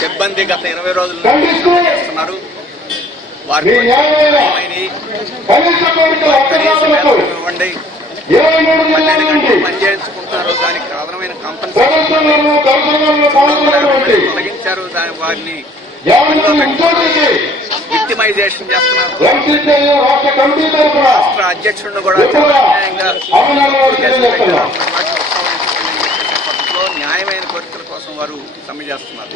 సిబ్బంది గత 20 రోజులు చేస్తున్నారు. వారికి ఇవ్వండి, 12 గంటలు పనిచేయించుకుంటున్నారు. దానికి ప్రధానమైన కంపెన్సేషన్ తొలగించారు. వారిని విక్టిమైజేషన్ చేస్తున్నారు. రాష్ట్ర అధ్యక్షుడిని కూడా న్యాయమైన కోరికల కోసం వారు సమ్మె చేస్తున్నారు.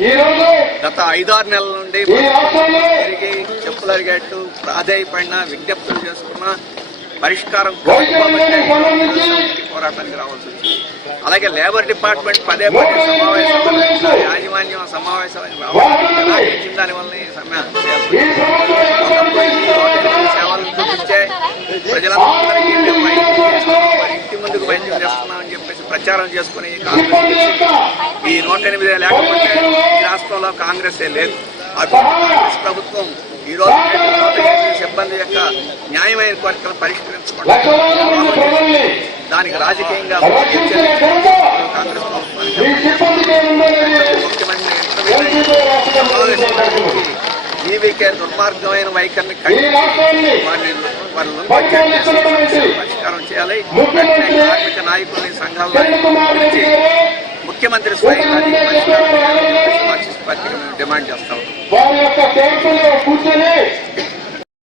గత 5-6 నెలల నుండి తిరిగి చెప్పులు అరిగేట్టు ప్రాధాయపడిన విజ్ఞప్తులు చేసుకున్న పరిష్కారం పోరాటానికి రావాల్సి వచ్చింది. అలాగే లేబర్ డిపార్ట్మెంట్ పదే యాజమాన్యం సమావేశాలకు రావాలి. దానివల్ల సమ్మె సేవలు చూపించే ప్రజలందరికీ ఇంటి ముందుకు వైద్యం చేస్తున్నామని చెప్పేసి ప్రచారం చేసుకుని ఈ 108 లేకపోతే ఈ రాష్ట్రంలో కాంగ్రెసే లేదు. కాంగ్రెస్ ప్రభుత్వం ఈ రోజు సిబ్బంది యొక్క న్యాయమైన కోరికలను పరిష్కరించకుండా దానికి రాజకీయంగా కాంగ్రెస్ జీవీకే దుర్మార్గమైన వైఖరిని పరిష్కారం చేయాలి. కార్మిక నాయకుల్ని సంఘాలను ముఖ్యమంత్రి స్వయంగా డిమాండ్ చేస్తాం.